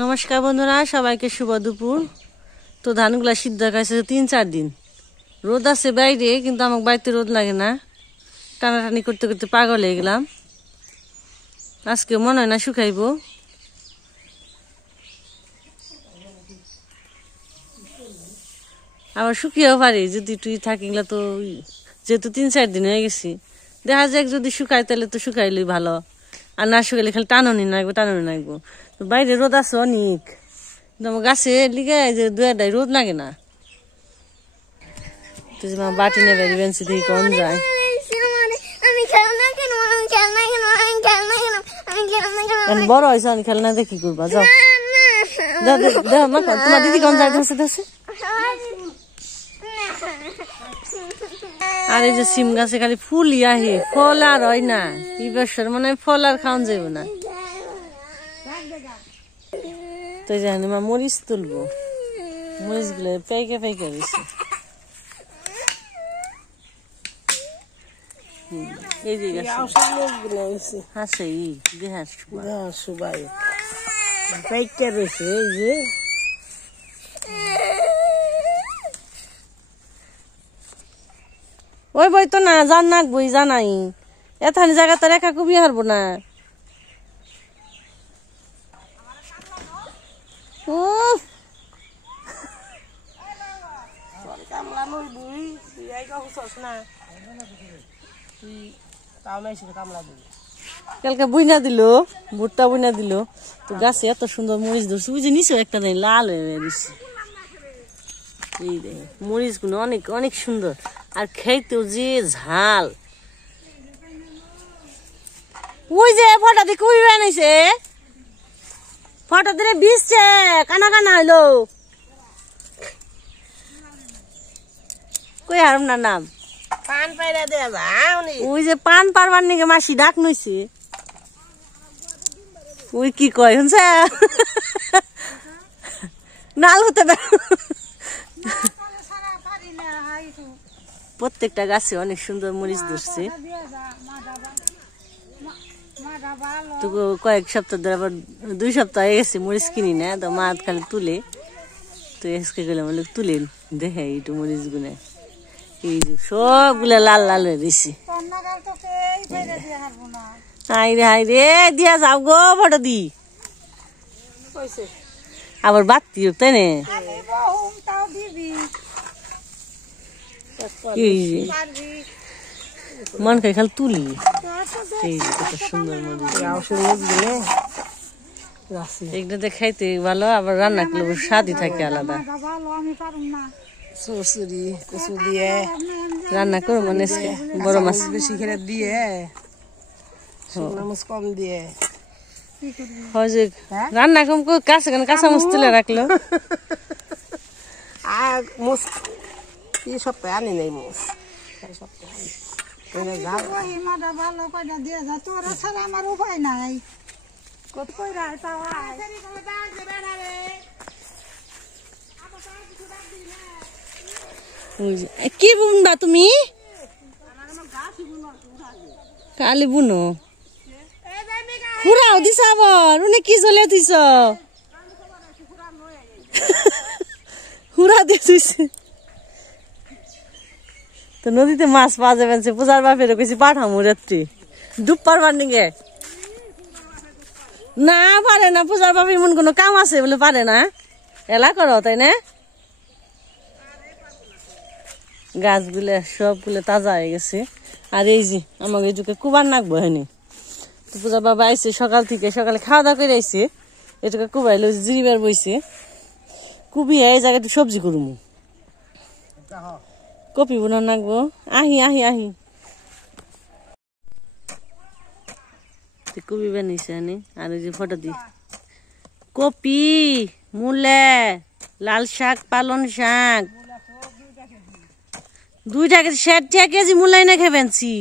নমস্কার বন্ধুরা, সবাইকে শুভ দুপুর। তো ধানগুলা সিদ্ধ খাইছে 3-4 দিন, রোদ আছে বাইরে, কিন্তু আমার বাড়িতে রোদ লাগে না। টানাটানি করতে করতে পাগল হয়ে গেলাম। আজকে মনে হয় না শুকাইব। আবার শুকিয়েও পারি যদি তুই থাকিলা, তো যেহেতু 3-4 দিন হয়ে গেছি, দেখা যাক যদি শুকাই তাহলে তো শুকাইলেই ভালো, আর না শুকাইলে খালি টাননি নাগবো। তো বাইরে রোদ আছে অনেক, কিন্তু আমার গাছে লিগে যে 2-1 রোদ লাগে না। তো যে বাটি নেবে বেঞ্চি থেকে কম যায়। বড় হয়েছে, আমি খেলনা দিয়ে কি করবা, যাও তোমার দিদি কম যায় ধরছে। আর এই যে সিম গাছে খালি ফুলই আহে, ফল আর হয় না। এই বছর মানে ফল আর খাওয়া যাবে না। তো জানি মা মরিচ তুলবো, মরিচ গুলো পাইকে দিছে। এই যে আছে সুবাই পাইকে রয়েছে। এই যে ওই বই তো না জান নাকবই, জানাই এখানে জায়গাটা রেখা খুবই হারবো না। কালকে বুইনা দিল, ভুট্টা বুইনা দিল, তো গাছে এত সুন্দর মরিচ ধরছে। বুঝে নিছো একটা নেই, লাল হয়ে গেছে। এই দেখে মরিচ গুলো অনেক অনেক সুন্দর, আর খেতেও যে ঝাল। ওই যে ফটো দিয়ে কুবি বানাইছে, ফটো দিয়ে বিছছে, কানা কানা হইলো। কই আর না নাম পান পাইরা দেয়া যাওনি। ওই যে পান পারবার নিকে মাসি ডাক নইছে। ওই কি কয় শুনছে, নাল হতে প্রত্যেকটা গাছে অনেক সুন্দর মরিচ ধরছে। তো কয়েক সপ্তাহ ধরে, আবার 2 সপ্তাহ হয়ে গেছে মরিচ কিনি না, তো মা খালি তুলে। তো এসকে গেলাম তুলেন দেখে একটু মরিচ গুনে, এই সবগুলা লাল লাল হয়ে দিছে। হাই রে দিয়া যাও গো ফটো দি, আবার বাতি তাই না। মন খাই খালি তুলি। এই কত সুন্দর মরিচ, খাইতে ভালো, আবার রান্না করলে স্বাদই থাকে আলাদা। কচু দিয়ে রান্না করো, মানে বড় মাছ বেশি খেলে দিয়ে কম দিয়ে রান্না কম কাঁচা মাছ তুলে রাখলো। আর এই সপ্তাহে আনি নাই মোষ, আমার উপায় নাই। কি বুনবা তুমি? কালি বুনো ফুরাও দিছ, আবার উনি কি চলে দিছ, ফুরা দিছে। তো নদীতে মাছ পাওয়া যাবে, পূজার বাপের কেছি পাঠামো রাত্রি ডুব পারবার নিগে। না পারে না, পূজার বাপের এমন কোনো কাম আছে বলে পারে না, এলা করো তাই না। গাছগুলো সবগুলো তাজা হয়ে গেছে। আর এই যে আমাকে এটুকে কুবার নাকবো হয়নি। তো পূজা বাবা আইসে সকাল থেকে, সকালে খাওয়া দাওয়া করে আইসে, এটুকে কুবাইলো জিরিবার বইছে। কুবি এই জায়গাটা সবজি করবো, কপি বোনা নাকবো। আহি কপি বানিয়েছে আনি। আর ওই যে ফটো দি কপি, মূলে, লাল শাক, পালন শাক, 2 টাকা 60 কেজি মূলাই না খেবেনছি।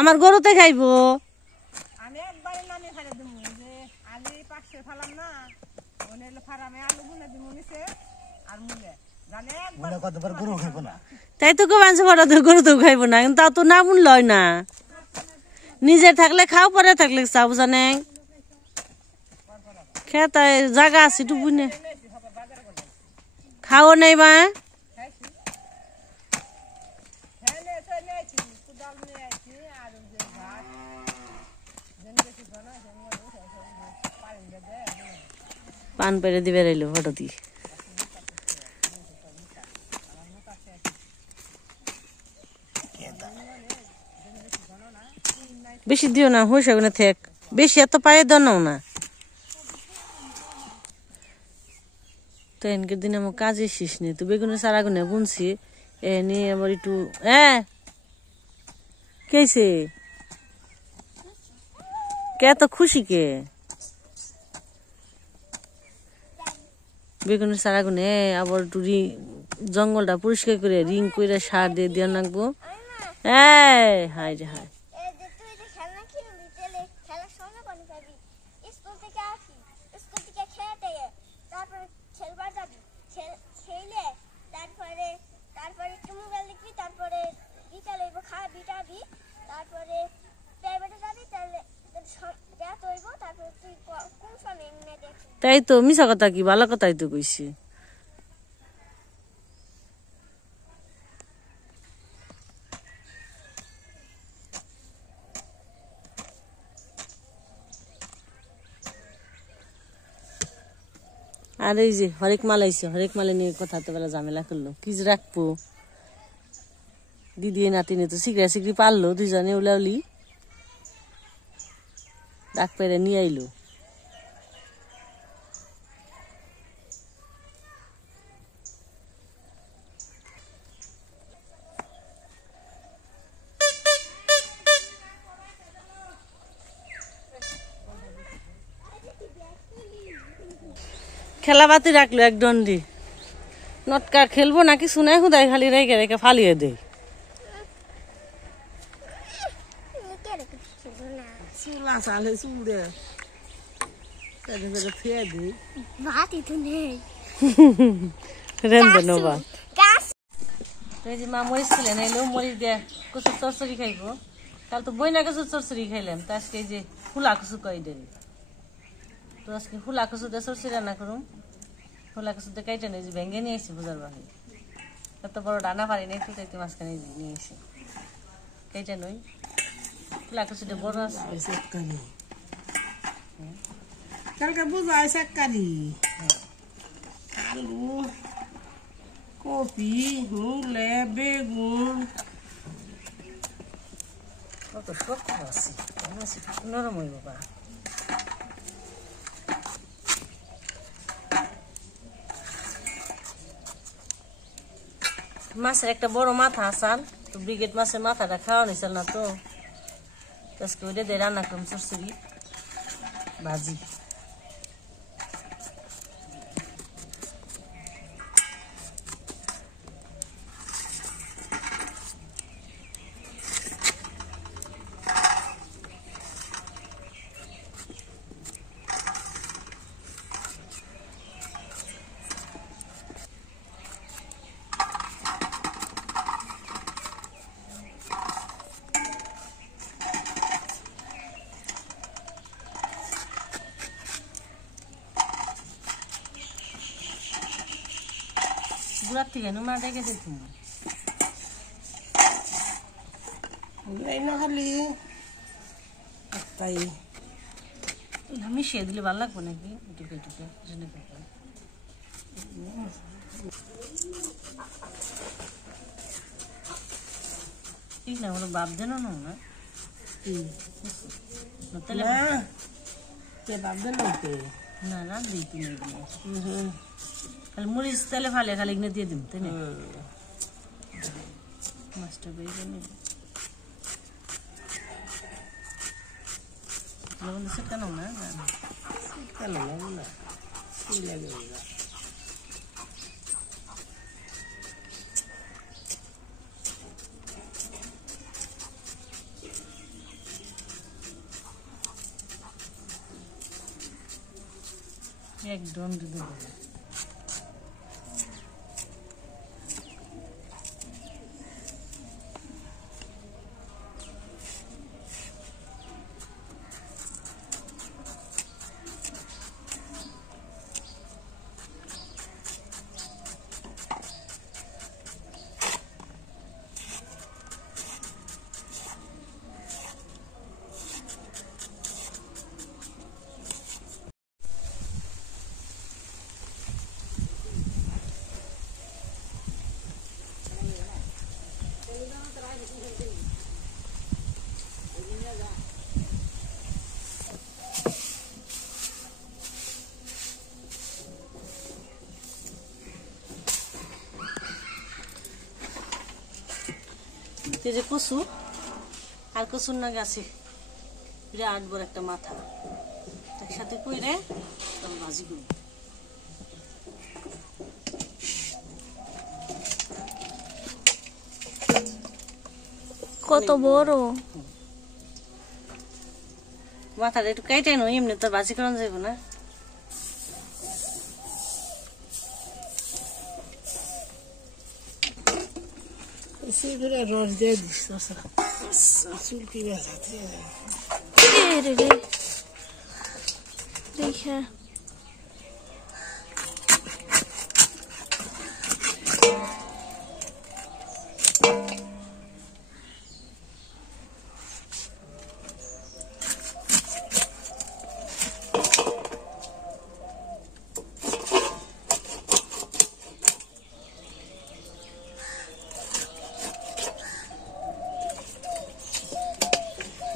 আমার গরুতে খাইবো। তাই তো কেউ গরু তো খাইবো না, কিন্তু তা তো না বুনল হয় না। নিজে থাকলে খাও, পরে থাকলে চাও জানে। খেতায় জায়গা আছে একটু বুনে খাও নাই মা পান পেরে দিবে রইল ফটো দিয়ে বেশি দিও না হইসা না থেক বেশি এত পায়ে দাও না তো এনকের দিন আমার কাজে শেষ নেই তো বেগুনের সারা গুনে বুনছি এ নিয়ে আবার একটু কেছে কে তো খুশি কে বেগুনের সারা গুনে আবার একটু জঙ্গলটা পরিষ্কার করে রিং করে সার দিয়ে দিয়ে রাখবো হাই রে হাই তাই তো মিশা কথা কি ভালো কথাই তো কইছি আর এই যে হরেক মাল আইছে হরেক মালে নিয়ে কথা তো বেলা ঝামেলা করলো কি যে রাখবো দিদি নাতিনে তো শিখরা শিখরি পারলো দুইজনে উলাউলি ডাক পেরে নিয়ে আইলো খেলা বাতি রাখলো এক দন্ডি নটকা খেলবো নাকি শুনে হুদায় খালি রেখে রেখে ফালিয়ে দেয় মা মরিচ খেলেন এলো মরিচ দিয়ে কচুর চরচড়ি খাইবো কাল তো বইনা কচুর চরচড়ি খাইলাম তো আজকে যে ফুলা কচু কই দেরি তো আজকে ফুলা কচু দিয়ে চরচড়ি রান্না করুম ফুলা কচু দিয়ে কাইটা নিয়ে ভেঙে নিয়ে আসি বুঝার বাকি এত বড় ডানা পারি না একটু চাইতে মাঝখানে নিয়ে আসি কাইটা নই ফুলা কচু দিয়ে বড় আছে কালকে বুঝাই সাক্কারি আলু কপি মূলে বেগুন কত শক্ত আছে নরম হইব বা মাছের একটা বড় মাথা আসাল তো ব্রিগেড মাছের মাথাটা খাওয়া নিছিল না তো আজকে ওইটা দিয়ে রান্না করুন চরচড়ি ভাজি গুড়ার থেকে নুমা ডেকে দিত খালি তাই মিশিয়ে দিলে ভালো লাগবে নাকি টুকে টুকে ঠিক না ওরা বাপ দেন না না না দিই কিনে খালি মরিচ তেলে ফালে খালি এখানে দিয়ে দিন তাই না মাছটা বেরিয়ে নেব লবণ দিচ্ছে কেন না কেন না একদম দুধ এই যে কচু আর কচুর নাগে আছে বিরাট বড় একটা মাথা, একসাথে কইরে তখন ভাজি করব। কত বড় মাথাটা একটু কাইটাই নয়, এমনি তো ভাজি করা যাইব না। এসে করে রস দিয়ে দিস চুলকি বেসাতে রে রে দেখে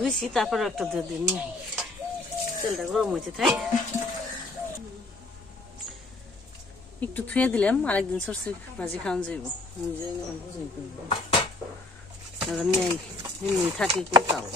ধুইছি, তারপরে একটা দিয়ে দিয়ে নিয়ে আই, তেলটা গরম হইতে থাক। একটু থুয়ে দিলাম, আরেকদিন সরষে ভাজি খাওয়ান যাইব। নিয়ে থাকি কোথাও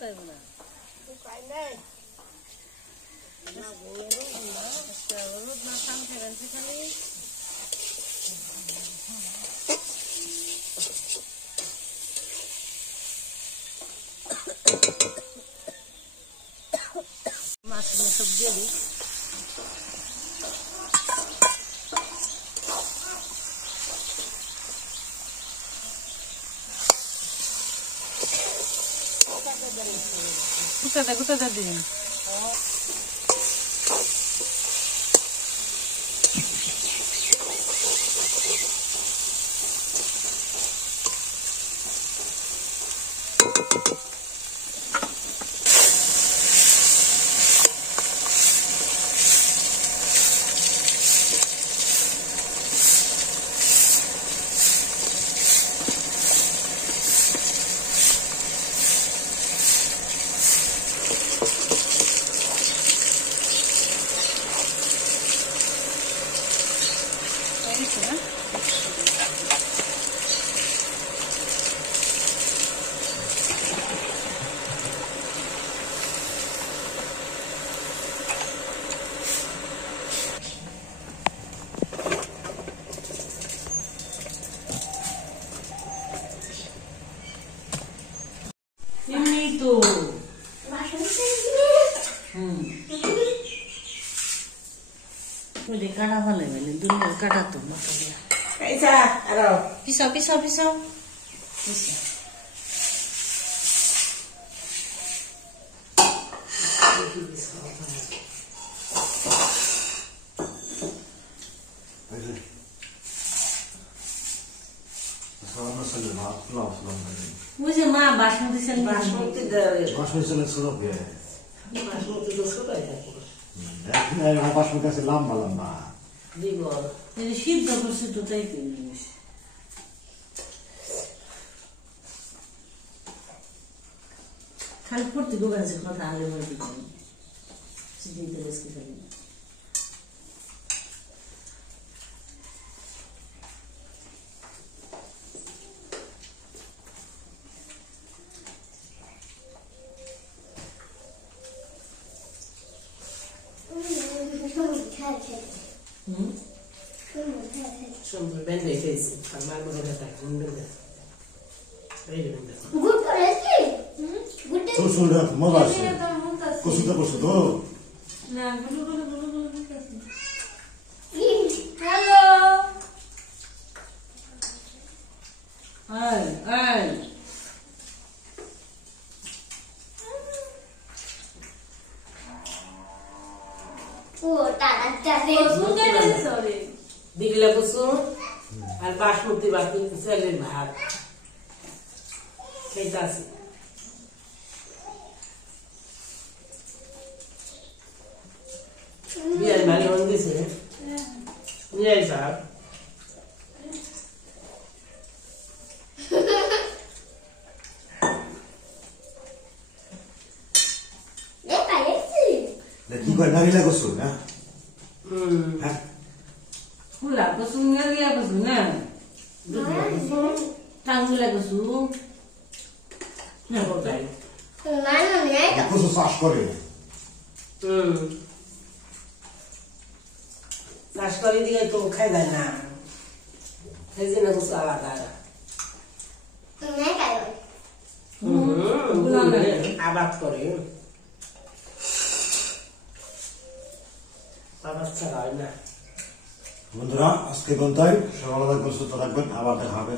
শুকাইব না শুকাই নাই রোদ না সাম খেলেন সেখানে মাছগুলো সব দিয়ে দিই গুটাটা দিন তো কাটা ভালো মানে দুনিয়ার কাটা তো মাথা দিয়া পিসাও পিসাও পিসাও ওই যে মা বাসমতি চাল বাসমতি বাসমতি চালের সুরভ বাসমতি তো ছোটাই থাকে বাসমতি আছে লম্বা লম্বা দিব সিদ্ধ করছে তো তাই খালি পড়তে ঢোকাছে কথা আগে বলতে দিতে বেশি খালি Sono ben dei pezzi, al marco della testa, non vede. Vedi, vedi. শ্বশুররা মজা আছে কসুটা করছো তো না গুলো গুলো গুলো গুলো দিতেছি হ্যালো আয় আয় ও তাড়াতাড়ি সরি দিগলা কুসুম আর বাসমতি বাকি চালের ভাত খাইতাছি বিয়ার বাড়ি হন দিছে নিয়ে সাহেব কি করে নারিলা করছো না হ্যাঁ ফুলা কুসুম গেলিয়া কুসুম না টাঙ্গুলা কুসুম না কোথায় কসু চাষ করে চাষ করে দিয়ে তো খাই যায় না সেই জন্য কিছু আলাদা আবাদ করে আবাদ ছাড়া হয় না বন্ধুরা আজকে পর্যন্তই সকালে থাকবেন সুস্থ থাকবেন আবার দেখা হবে